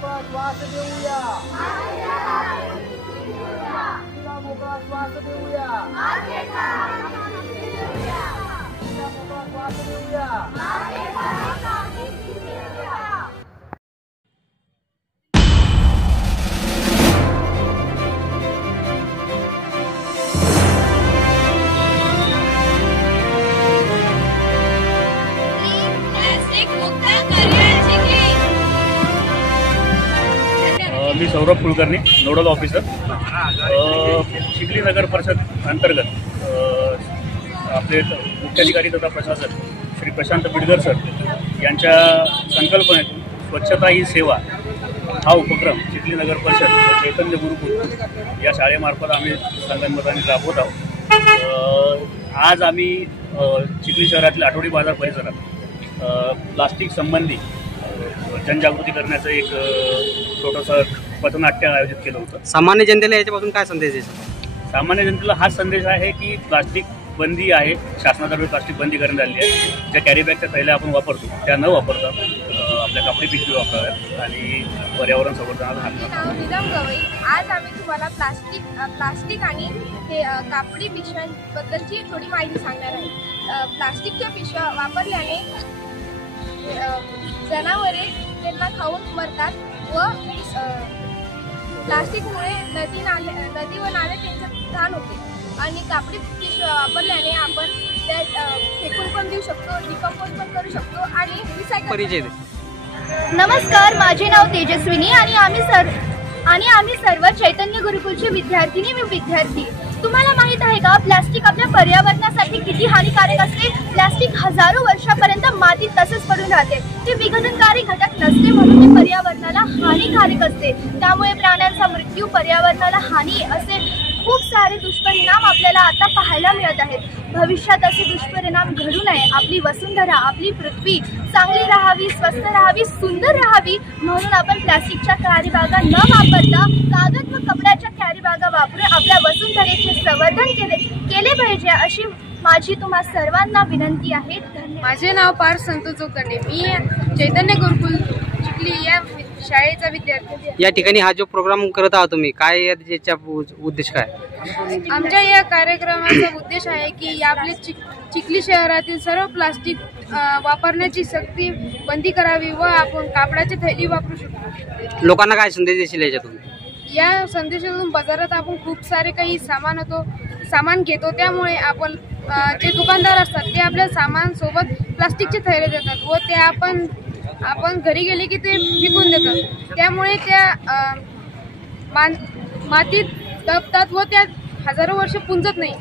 मोकळा श्वास देऊया, तिला मोकळा श्वास देऊया, तिला मोकळा श्वास देऊया। मी सौरभ कुलकर्णी, नोडल ऑफिसर, चिखली नगर परिषद अंतर्गत आपले मुख्याधिकारी तथा प्रशासक श्री प्रशांत बिडकर सर यांच्या संकल्पनेतून स्वच्छता ही सेवा हा उपक्रम चिखली नगर परिषद व चैतन्य गुरुकुल या शाळेमार्फत आम्ही संगनमताने राबवत आहोत। आज आम्ही चिखली शहरातील आठवडी बाजार परिसरात प्लास्टिक संबंधी जनजागृती करण्याचं एक छोटंसं पथनाट्य आयोजित केलं होतं। सामान्य जनतेला याच्यापासून काय संदेश आहे? सामान्य जनतेला हाच संदेश आहे की प्लास्टिक बंदी आहे, शासनातर्फे प्लास्टिक बंदी करण्यात आली आहे। ज्या कॅरीबॅगच्या थैल्या आपण वापरतो त्या न वापरता आपल्या कापडी पिशवी वापराव्यात आणि पर्यावरण संवर्धनाचा हात नाव निलम गवई। आज आम्ही तुम्हाला प्लास्टिक आणि हे कापडी पिशव्यांबद्दलची थोडी माहिती सांगणार आहे। प्लास्टिकच्या पिशव्या वापरल्याने जनावरे त्यांना खाऊन मरतात व प्लास्टिकमुळे नदी व नाले त्यांच्यात घाण होते आणि कापडी पिशव्या वापरल्याने आपण त्या फेकून पण देऊ शकतो, डिकंपोज पण करू शकतो आणि रिसायकल। नमस्कार, माझे नाव तेजस्विनी आणि आम्ही सर्व चैतन्य गुरुकुलचे विद्यार्थिनी व विद्यार्थी। तुम्हाला माहित आहे का प्लास्टिक आपल्या पर्यावरणासाठी किती हानिकारक असते? प्लास्टिक हजारो वर्षापर्यंत मातीत तसेच पडून राहते। ते विघटनकारी घटक नसते म्हणून ते पर्यावरणाला हानिकारक असते। त्यामुळे प्राण्यांचा मृत्यू, पर्यावरणाला हानी असे खूप सारे दुष्परिणाम आपल्याला आता पाहायला मिळत आहेत। भविष्यात असे दुष्परिणाम घडू नये, आपली वसुंधरा, आपली पृथ्वी चांगली राहावी, स्वस्थ राहावी, सुंदर राहावी म्हणून आपण प्लास्टिकच्या कॅरीबॅगा न वापरता कागद व कपड्याच्या कॅरीबॅगा वापरून आपल्या वसुंधरेचे संवर्धन केले पाहिजे अशी माझी तुम्हा सर्वांना विनंती आहे। माझे नाव पार्थ संतोष जोगदंडे, मी चैतन्य गुरुकुल चिखली या शाळेचा विद्यार्थी। या ठिकाणी हा जो प्रोग्राम करत आहात तुम्ही, काय याचा उद्देश काय? आमच्या या कार्यक्रमाचा उद्देश आहे की आपले चिखली शहरातील सर्व प्लास्टिक वापरण्याची सक्ती बंदी करावी व आपण कापडाची थैली वापरू शकतो। लोकांना काय संदेश देशील याच्यातून? या संदेशातून बाजारात आपण खूप सारे काही सामान घेतो, त्यामुळे आपण जे दुकानदार असतात ते आपल्या सामान सोबत प्लास्टिकचे थैले देतात व ते आपण घरी गेले की ते फेकून देतात। त्यामुळे त्या मातीत दबतात व त्या हजारो वर्ष पुंजत नाही।